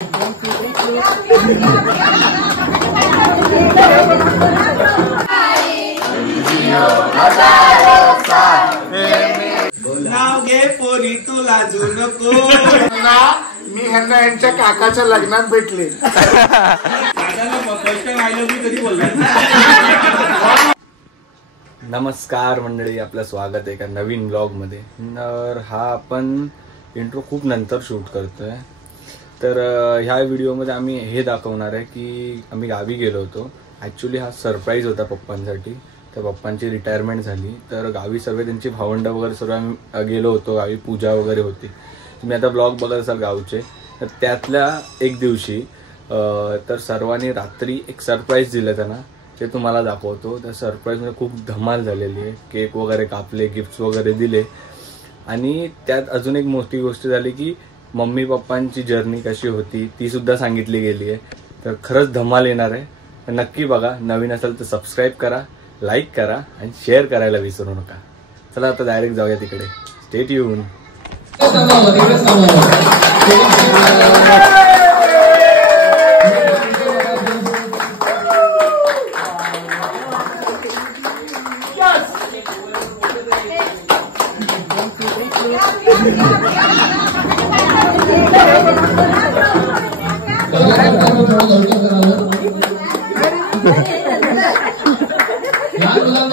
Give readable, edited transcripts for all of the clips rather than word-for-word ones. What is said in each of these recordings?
नाव घे पोरी तू लाजू नको मी ह्यांना यांच्या काकाच्या लग्नात भेटले. नमस्कार मंडळी, आपलं स्वागत आहे एका नवीन व्लॉग मध्ये. तर हा आपण इंट्रो खूप नंतर शूट करतोय. तर ह्या व्हिडिओमध्ये आम्ही हे दाखवणार आहे की आम्ही गावी गेलो होतो. ॲक्च्युली हा सरप्राईज होता पप्पांसाठी. तर पप्पांची रिटायरमेंट झाली, तर गावी सर्व त्यांची भावंडं वगैरे सर्व आम्ही गेलो होतो. गावी पूजा वगैरे होती. तुम्ही आता ब्लॉग बघत असाल गावचे. तर त्यातल्या एक दिवशी तर सर्वांनी रात्री एक सरप्राईज दिलं त्यांना, ते तुम्हाला दाखवतो. त्या सरप्राईजमध्ये खूप धमाल झालेली आहे. केक वगैरे कापले, गिफ्ट्स वगैरे दिले. आणि त्यात अजून एक मोठी गोष्ट झाली की मम्मी पप्पांची जर्नी कशी होती ती सुद्धा सांगितली गेली आहे. तर खरंच धमाल येणार आहे. तर नक्की बघा. नवीन असेल तर सबस्क्राईब करा, लाईक करा आणि शेअर करायला विसरू नका. चला आता डायरेक्ट जाऊया तिकडे. Stay tune.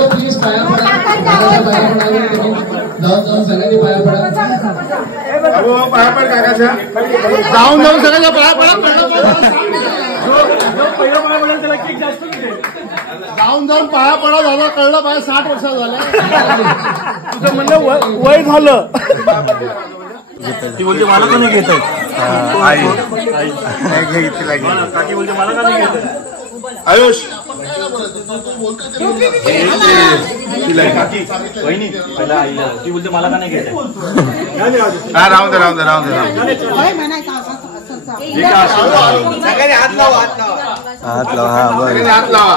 प्लीज पाया पडा, सगळ्यांनी पाया पडा. पाया पड काकाच्या. जाऊन सगळ्यांच्या पाया पडा. जाऊन पाया पडा. दादा कळलं पाहिजे 60 वर्ष झालं तुझं म्हणलं वय झालं. ती बोलते मला का नाही घेत आहे. बोलते मला का नाही घेत आहे. आयुष वहिनी पहिला आईला ती बोलते मला का नाही घ्यायचं. राहून दे. हात लावा. हात लावा. हा बरं, हात लावा.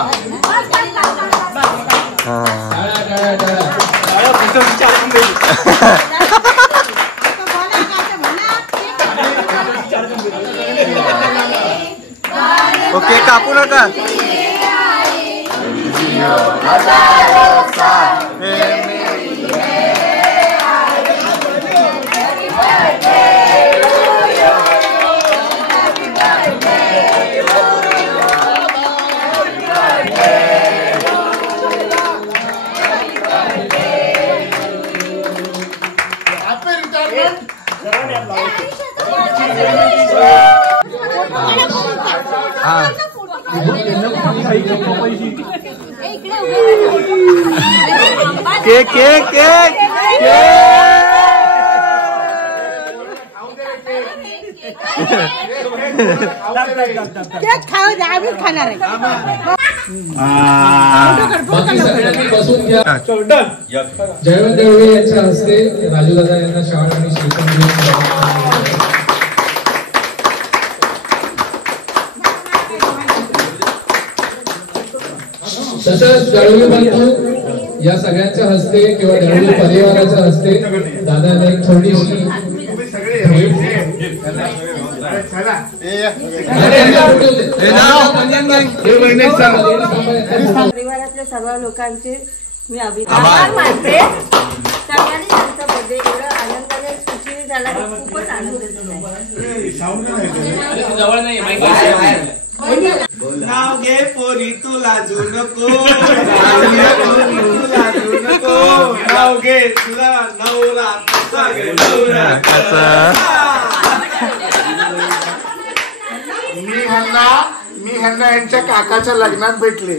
ओके, कापू नका. केक केक केक केक खाऊ द्या, आम्ही खाणार आहे. जयवंत देवळे यांच्या हस्ते राजूदादा यांना शाल आणि श्रीफळ तसंच दळवी बंधू या सगळ्यांच्या हस्ते किंवा दळवी परिवाराच्या हस्ते दादाने एक छोटीशी परिवारातल्या सर्व लोकांचे मी आभार मानते. सगळ्यांनी त्यांचा बर्थडे एवढं आनंदाने सुखी झाला की खूपच आनंद झाला. नाव घे पोरी तू लाजू नको. नाव घे तुला नवरा कसा. मी ह्यांना यांच्या काकाच्या लग्नात भेटले.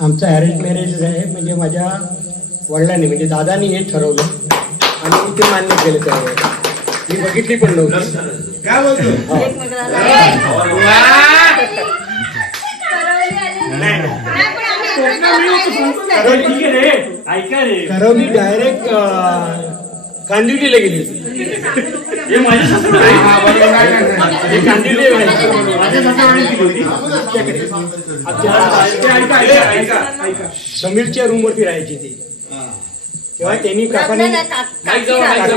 आमचं अरेंज मॅरेज आहे. म्हणजे माझ्या वडिलांनी म्हणजे दादानी हे ठरवलं आणि मी ते मान्य केलं. त्यावेळेस मी बघितली पण नव्हती. काय बोलतो. करवली डायरेक्ट कांदिवलीला गेली होती. हे माझ्या सासू हे कांदिवली समीरच्या रूम वरती राहायची ती. तेव्हा त्यांनी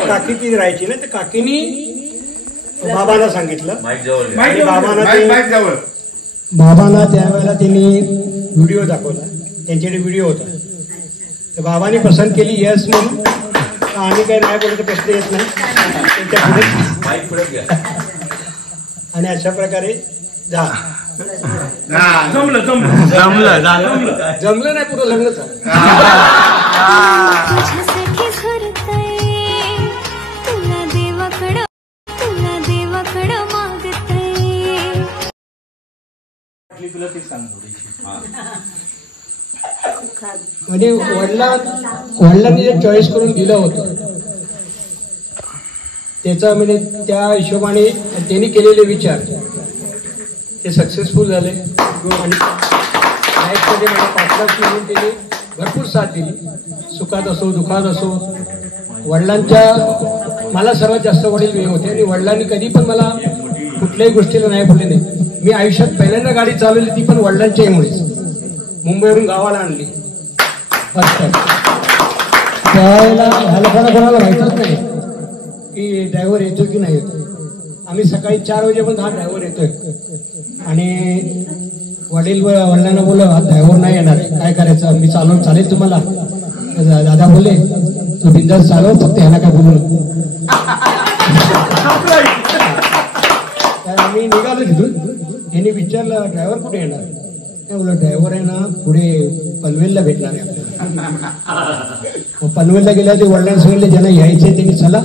काकी ती राहायची ना, तर काकीनी बाबांना सांगितलं. बाबांना त्यावेळेला त्यांनी व्हिडिओ दाखवला, त्यांच्याकडे व्हिडिओ होता. तर बाबांनी पसंत केली यस म्हणून. आम्ही काही नाही बोलतो, प्रश्न येत नाही त्यांच्या पुढे. आणि अशा प्रकारे जमलं नाही, पुढं लग्न झालं. तुला ते सांग थोडीशी. म्हणजे वडिलांनी जे चॉईस करून दिलं होतं त्याचा म्हणजे त्या हिशोबाने त्यांनी केलेले विचार ते सक्सेसफुल झाले. आणि लाईफमध्ये मला पाठलाग म्हणून त्यांनी भरपूर साथ दिली, सुखात असो दुःखात असो. वडिलांच्या मला सर्वात जास्त वडील मी होते आणि वडिलांनी कधी पण मला कुठल्याही गोष्टीला नाही बोलले नाही. मी आयुष्यात पहिल्यांदा गाडी चालवली ती पण वडिलांच्या मुळेच. मुंबईवरून गावाला आणली फर्स्ट टाइम. त्यावेळेला ह्याला कोणाला माहितच नाही की ड्रायव्हर येतो की नाही येतो. आम्ही सकाळी 4 वाजेपर्यंत हा ड्रायव्हर येतोय आणि वडिलांना बोललो हा ड्रायव्हर नाही येणार आहे, काय करायचं, मी चालेल तुम्हाला. दादा बोलले तू बिंदास चालव, फक्त ह्याला काय बोलू नको. तर आम्ही निघालो तिथून. यांनी विचारलं ड्रायव्हर कुठे येणार. नाही बोललो ड्रायव्हर आहे ना पुढे पनवेलला भेटणार आहे आपल्याला. पनवेलला गेल्या ते वडिलांना सांगितले ज्यांना यायचे त्यांनी चला.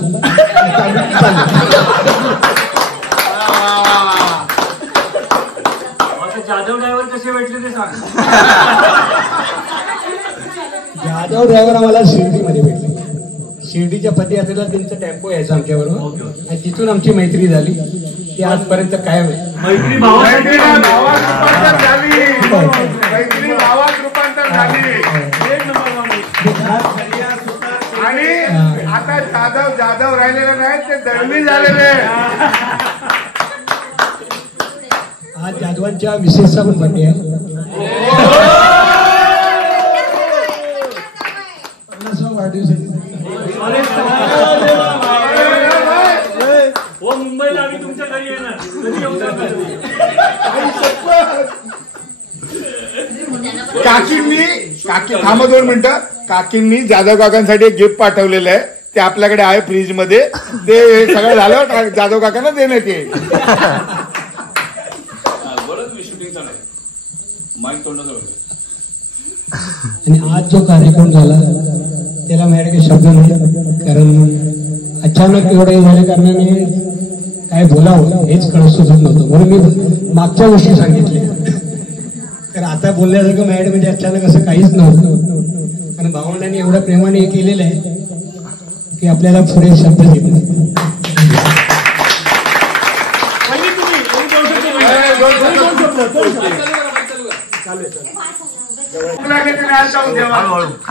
जाधव ड्रायव्हर कसे भेटले ते सांग. जाधव ड्रायव्हर आम्हाला शिर्डीमध्ये भेटले. शिर्डीच्या पदयात्रेला त्यांचा टेम्पो यायचा आमच्याबरोबर आणि तिथून आमची मैत्री झाली. ती आजपर्यंत कायम आहे. मैत्री आणि आता जाधव राहिलेले नाही, ते दळवी झालेले. आज जाधवांच्या मिसेसचा पण बर्थडे आहे. 50वा वाढदिवस आहे. हो मुंबईला आम्ही तुमच्या घरी येणार. काकी थांबा 2 मिनिटं. काकींनी जाधव काकांसाठी एक गिफ्ट पाठवलेलं आहे, ते आपल्याकडे आहे फ्रीज मध्ये. ते सगळं झालं जाधव काकांना देण्यात येईल. आणि आज जो कार्यक्रम झाला त्याला माझ्याकडे काही शब्द नाही, कारण अचानक एवढे झाल्या कारणाने काय बोलावं हेच कळत सुचत नव्हतं. म्हणून मी मागच्या गोष्टी सांगितल्या. तर आता बोलण्यासारखं माझ्याकडे म्हणजे अचानक असं काहीच नव्हतं, कारण भावंडांनी एवढ्या प्रेमाने हे केलेलं आहे की आपल्याला पुढे शब्द येत नाही.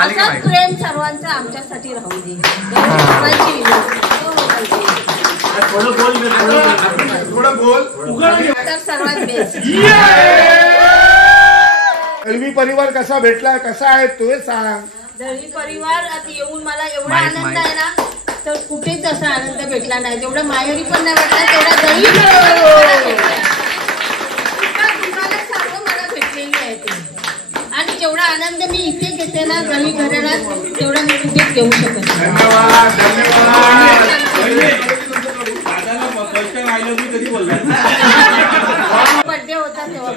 असंच प्रेम सर्वांचं आमच्यासाठी राहू दे. तर सर्वात बेस्ट. दळवी परिवार कसा भेटला, कसा आहे तो सांग. दळवी परिवार आता येऊन मला एवढा आनंद आहे ना, तर कुठेच असा आनंद भेटला नाही. तेवढा माहेरी पण नाही भेटला, तेवढा दळवी सर्व मला भेटलेली आहे ते. आणि जेवढा आनंद मी इथे घेते ना दळवी घराण्यात, तेवढा मी कुठेच घेऊ शकत नाही. बर्थडे होता तेव्हा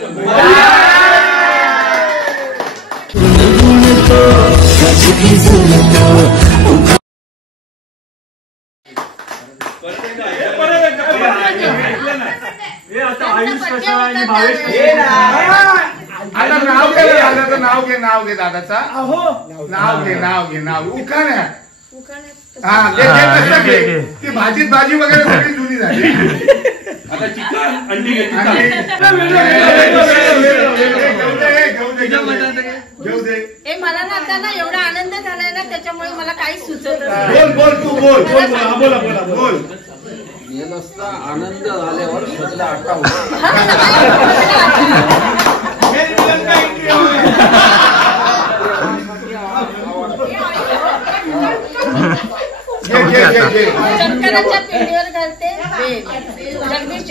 नाव घे दादाचा. नाव उखाण्या. ती भाजी वगैरे सगळी जुनी झाली. आता चिकन अंडी घेऊ दे. हे मला ना आता ना एवढा आनंद झालाय ना त्याच्यामुळे मला काहीच सुचत नाही. बोल बोल तू बोल बोल बोला बोला बोल. आनंद झाल्यावर स्वतःला आटा शंकराच्या पिंडीवर घालते जगदीश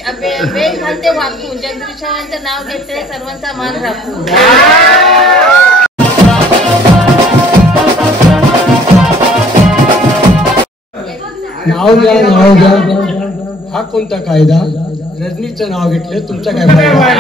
वेल घालते वाकून जगदीशांचं नाव घेते सर्वांचा मान राखून. नाव घ्या नाव घ्या हा कोणता कायदा रजनीचं नाव घेतलं तुमचा काय फायदा.